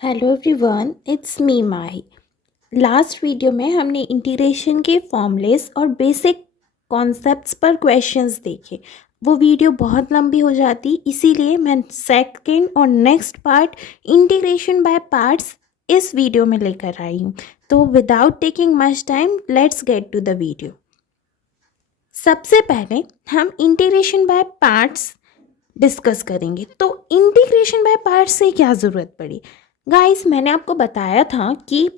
Hello everyone, it's me Mahi. Last video में हमने integration के फॉर्मूलेस और बेसिक कॉन्सेप्ट्स पर क्वेश्चंस देखे। वो वीडियो बहुत लंबी हो जाती, इसीलिए मैं सेकंड और next part integration by parts इस वीडियो में लेकर आई हूँ। तो without taking much time, let's get to the video. सबसे पहले हम इंटीग्रेशन बाय पार्ट्स डिस्कस करेंगे। तो इंटीग्रेशन बाय पार्ट्स से क्या ज़रूरत पड़ी? गाइस, मैंने आपको बताया था कि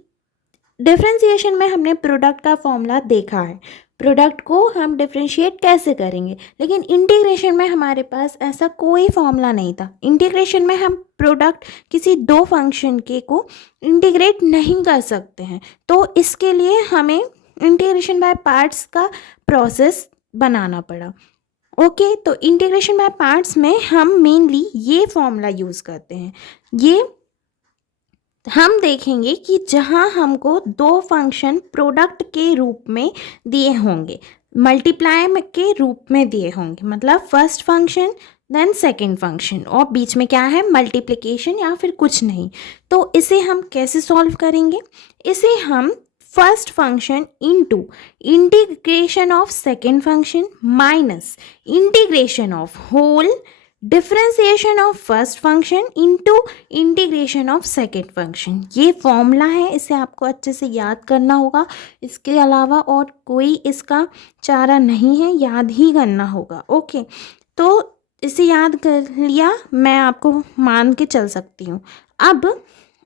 डिफरेंशिएशन में हमने प्रोडक्ट का फॉर्मूला देखा है, प्रोडक्ट को हम डिफरेंशिएट कैसे करेंगे, लेकिन इंटीग्रेशन में हमारे पास ऐसा कोई फॉर्मूला नहीं था। इंटीग्रेशन में हम प्रोडक्ट किसी दो फंक्शन के को इंटीग्रेट नहीं कर सकते हैं, तो इसके लिए हमें इंटीग्रेशन बाय पार्ट्स का प्रोसेस बनाना पड़ा। ओके, तो इंटीग्रेशन बाय पार्ट्स में हम मेनली ये फॉर्मूला यूज़ करते हैं। ये हम देखेंगे कि जहाँ हमको दो फंक्शन प्रोडक्ट के रूप में दिए होंगे, मल्टीप्लाई के रूप में दिए होंगे, मतलब first function then second function, और बीच में क्या है, मल्टीप्लिकेशन या फिर कुछ नहीं। तो इसे हम कैसे सॉल्व करेंगे? इसे हम first function into integration of second function minus integration of whole differentiation of first function into integration of second function, ये फॉर्मूला है। इसे आपको अच्छे से याद करना होगा, इसके अलावा और कोई इसका चारा नहीं है, याद ही करना होगा। ओके, तो इसे याद कर लिया, मैं आपको मान के चल सकती हूँ। अब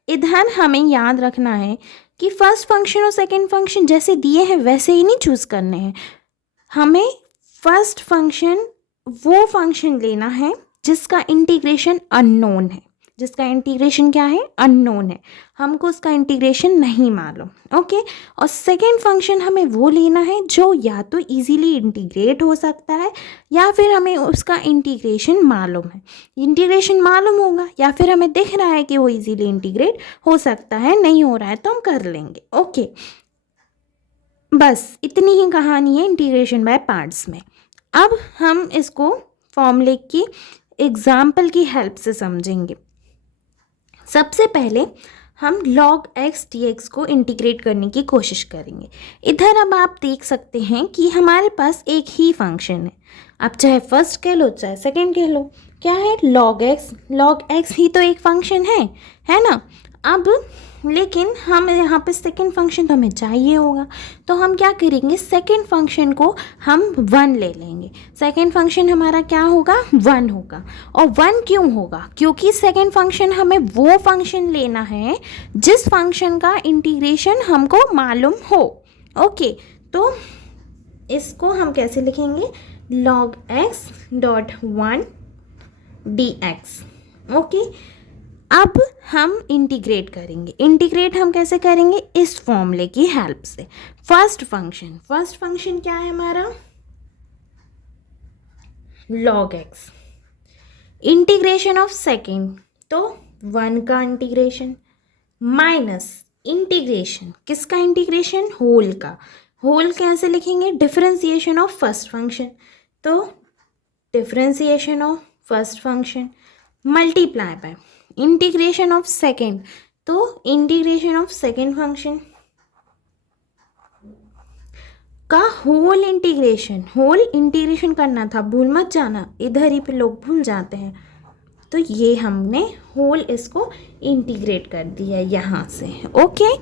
इधर हमें याद रखना है कि फर्स्ट फंक्शन और सेकेंड फंक्शन जैसे दिए हैं वैसे ही नहीं चूज़ करने हैं। हमें फर्स्ट फंक्शन वो फंक्शन लेना है जिसका इंटीग्रेशन अननोन है। जिसका इंटीग्रेशन क्या है? अननोन है, हमको उसका इंटीग्रेशन नहीं मालूम। ओके, और सेकेंड फंक्शन हमें वो लेना है जो या तो इजीली इंटीग्रेट हो सकता है या फिर हमें उसका इंटीग्रेशन मालूम है। इंटीग्रेशन मालूम होगा या फिर हमें दिख रहा है कि वो इजीली इंटीग्रेट हो सकता है, नहीं हो रहा है तो हम कर लेंगे। ओके, बस इतनी ही कहानी है इंटीग्रेशन बाय पार्ट्स में। अब हम इसको फॉर्मूले की एग्जाम्पल की हेल्प से समझेंगे। सबसे पहले हम log x dx को इंटीग्रेट करने की कोशिश करेंगे। इधर अब आप देख सकते हैं कि हमारे पास एक ही फंक्शन है, आप चाहे फर्स्ट कह लो चाहे सेकंड कह लो। क्या है? log x ही तो एक फंक्शन है ना। अब लेकिन हम यहाँ पे सेकेंड फंक्शन तो हमें चाहिए होगा, तो हम क्या करेंगे, सेकेंड फंक्शन को हम 1 ले लेंगे। सेकेंड फंक्शन हमारा क्या होगा? 1 होगा। और 1 क्यों होगा? क्योंकि सेकेंड फंक्शन हमें वो फंक्शन लेना है जिस फंक्शन का इंटीग्रेशन हमको मालूम हो। ओके, तो इसको हम कैसे लिखेंगे? log x dot 1 dx। Okay, अब हम इंटीग्रेट करेंगे। इंटीग्रेट हम कैसे करेंगे? इस फॉर्मूले की हेल्प से। फर्स्ट फंक्शन क्या है हमारा? log x। Integration of second, तो 1 का इंटीग्रेशन माइनस इंटीग्रेशन किसका? इंटीग्रेशन होल का। होल कैसे लिखेंगे? डिफरेंशिएशन ऑफ फर्स्ट फंक्शन, तो differentiation of first function multiply by integration of second, तो इंटीग्रेशन ऑफ सेकेंड फंक्शन का होल इंटीग्रेशन करना था, भूल मत जाना, इधर ही पे लोग भूल जाते हैं। तो ये हमने होल इसको इंटीग्रेट कर दिया यहाँ से। ओके,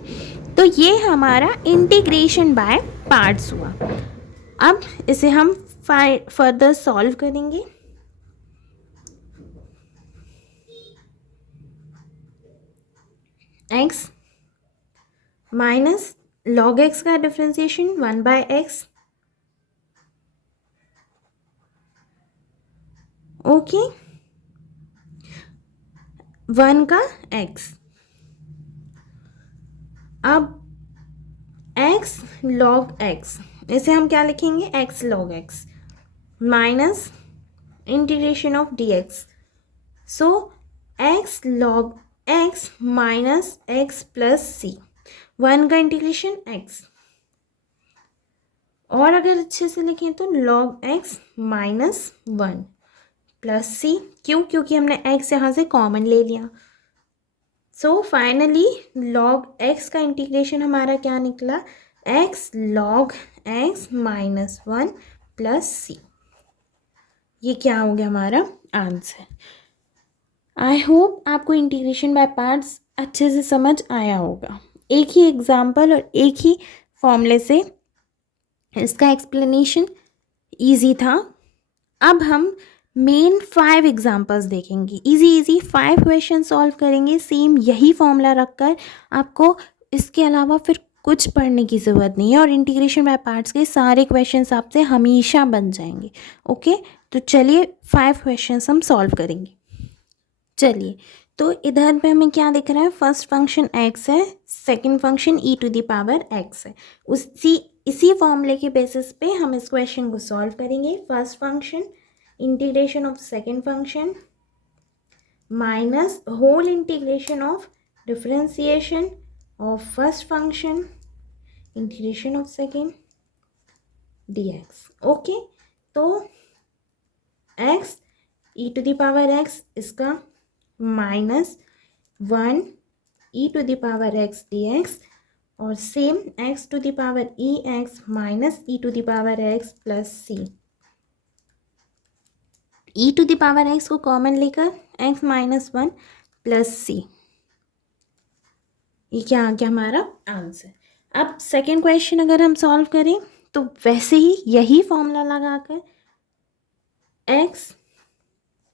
तो ये हमारा इंटीग्रेशन बाय पार्ट्स हुआ। अब इसे हम फर्दर सॉल्व करेंगे। x माइनस log x का डिफ्रेंसिएशन 1 बाय एक्स। ओके, 1 का x। अब x log x, इसे हम क्या लिखेंगे? x log x minus integration of dx, so x log x minus x plus c। 1 का इंटीग्रेशन x, और अगर अच्छे से लिखें तो log x minus 1 plus c। क्यों? क्योंकि हमने x यहाँ से कॉमन ले लिया। सो फाइनली लॉग एक्स का इंटीग्रेशन हमारा क्या निकला, X log X minus one plus C. ये क्या हो गया हमारा आंसर। आई होप आपको इंटीग्रेशन बाय पार्ट्स अच्छे से समझ आया होगा। एक ही एग्जाम्पल और एक ही फॉर्मूले से इसका एक्सप्लेनेशन ईजी था। अब हम मेन 5 एग्जाम्पल्स देखेंगे, इजी इजी 5 क्वेश्चन सॉल्व करेंगे सेम यही फॉर्मूला रखकर। आपको इसके अलावा फिर कुछ पढ़ने की ज़रूरत नहीं है और इंटीग्रेशन बाय पार्ट्स के सारे क्वेश्चंस आपसे हमेशा बन जाएंगे। ओके, तो चलिए 5 क्वेश्चंस हम सॉल्व करेंगे। चलिए, तो इधर पे हमें क्या दिख रहा है, फर्स्ट फंक्शन x है, second function e to the power x है। इसी फॉर्मूले के बेसिस पे हम इस क्वेश्चन को सॉल्व करेंगे। First function integration of second function minus whole integration of differentiation of first function integration of second dx। Okay, तो x e to the power x इसका minus 1 e to the power x dx और same x to the power e x minus e to the power x plus C. e to the power x को common लेकर x minus one plus C. ये क्या आ गया हमारा answer. अब second question अगर हम सॉल्व करें तो वैसे ही यही फॉर्मूला लगाकर x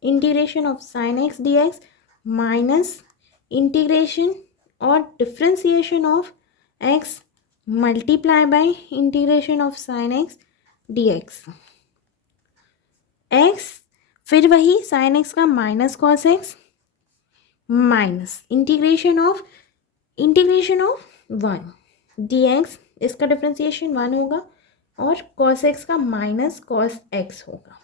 integration of sine X D X minus integration और differentiation of x multiply by integration of sine X D X. X फिर वही साइन एक्स का minus cos X minus integration of one D X, इसका differentiation one होगा और cos X का minus cos X होगा।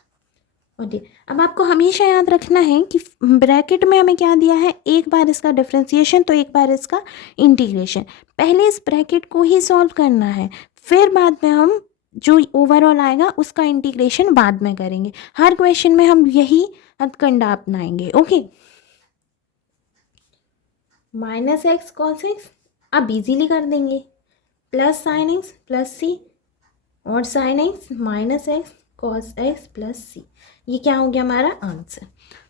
और अब आपको हमेशा याद रखना है कि ब्रैकेट में हमें क्या दिया है, एक बार इसका डिफ्रेंसिएशन तो एक बार इसका इंटीग्रेशन। पहले इस ब्रैकेट को ही सॉल्व करना है, फिर बाद में हम जो ओवरऑल आएगा उसका इंटीग्रेशन बाद में करेंगे। हर क्वेश्चन में हम यही हथकंडा अपनाएंगे। Okay, minus X cos X अब इजीली कर देंगे, plus sine X plus C और sine X minus X cos X plus C. ये क्या हो गया हमारा आंसर।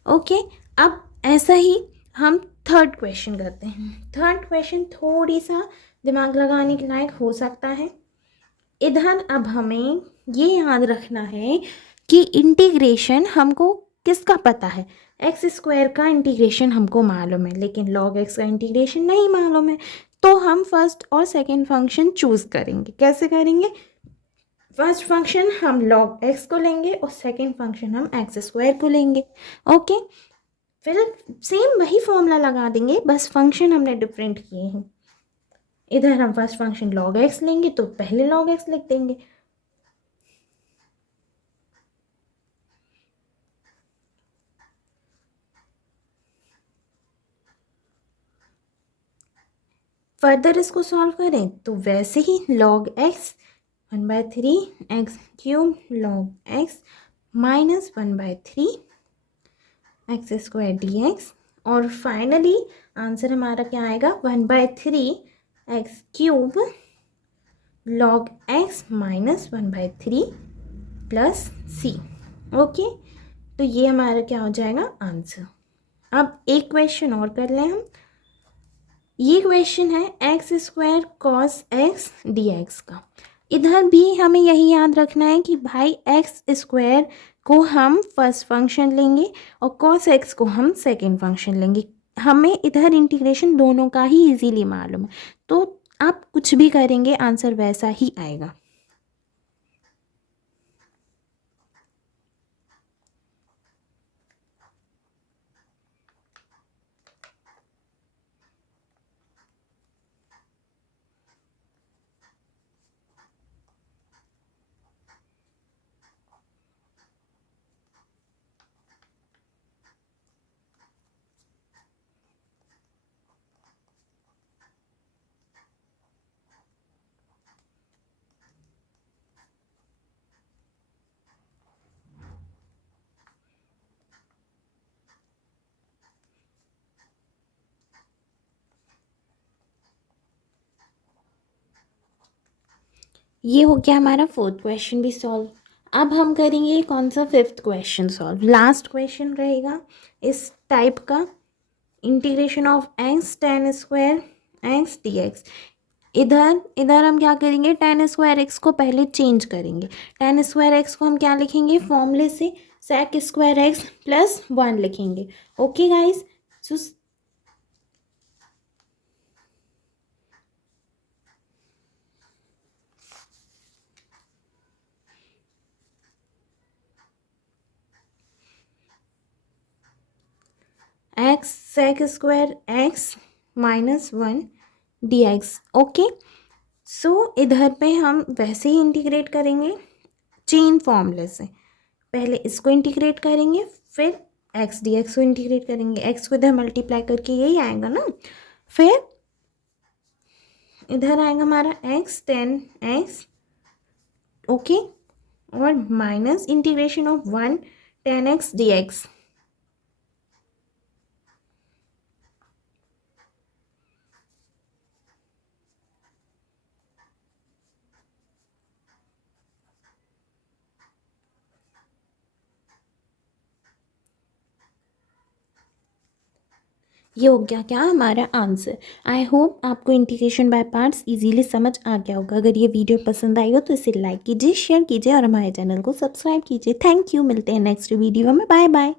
ओके, अब ऐसा ही हम थर्ड क्वेश्चन करते हैं। थर्ड क्वेश्चन थोड़ी सा दिमाग लगाने के लायक हो सकता है। इधर अब हमें ये याद रखना है कि इंटीग्रेशन हमको किसका पता है, एक्स स्क्वायर का इंटीग्रेशन हमको मालूम है लेकिन लॉग एक्स का इंटीग्रेशन नहीं मालूम है। तो हम फर्स्ट और सेकंड फंक्शन चूज़ करेंगे। कैसे करेंगे, फर्स्ट फंक्शन हम लॉग एक्स को लेंगे और सेकंड फंक्शन हम एक्स स्क्वायर को लेंगे। ओके, फिर सेम वही फॉर्मूला लगा देंगे, बस फंक्शन हमने डिफरेंट किए हैं। इधर हम फर्स्ट फंक्शन लॉग एक्स लेंगे तो पहले लॉग एक्स लिख देंगे। फर्दर इसको सॉल्व करें तो वैसे ही log X 1/3 X cube log X minus 1/3 X square D X और फाइनली आंसर हमारा क्या आएगा, 1/3 X cube log X minus 1/3 plus C. Okay, तो ये हमारा क्या हो जाएगा आंसर। अब एक क्वेश्चन और कर लें हम। ये क्वेश्चन है x square cos x D x का। इधर भी हमें यही याद रखना है कि भाई एक्स स्क्वायर को हम फर्स्ट फंक्शन लेंगे और कॉस एक्स को हम सेकंड फंक्शन लेंगे। हमें इधर इंटीग्रेशन दोनों का ही इजीली मालूम है, तो आप कुछ भी करेंगे आंसर वैसा ही आएगा। ये हो गया हमारा फोर्थ क्वेश्चन भी सॉल्व। अब हम करेंगे कौन सा, fifth question solve. Last question रहेगा इस टाइप का, integration of x ten square x D x. इधर इधर हम क्या करेंगे, टेन स्क्वायर एक्स को पहले चेंज करेंगे। टेन स्क्वायर एक्स को हम क्या लिखेंगे, फॉर्मूले से sec square X plus one लिखेंगे। Okay guys, so X sec square X minus one D X. Okay, so इधर पे हम वैसे ही इंटीग्रेट करेंगे चेन फॉर्मूले से। पहले इसको इंटीग्रेट करेंगे, फिर एक्स डी एक्स को इंटीग्रेट करेंगे। एक्स को इधर मल्टीप्लाई करके यही आएगा ना। फिर इधर आएगा हमारा एक्स टेन एक्स, ओके, और minus integration of one ten x D x. ये हो गया क्या हमारा आंसर। आई होप आपको इंटीग्रेशन बाय पार्ट्स इजीली समझ आ गया होगा। अगर ये वीडियो पसंद आई हो तो इसे लाइक कीजिए, शेयर कीजिए और हमारे चैनल को सब्सक्राइब कीजिए। थैंक यू, मिलते हैं नेक्स्ट वीडियो में। Bye bye.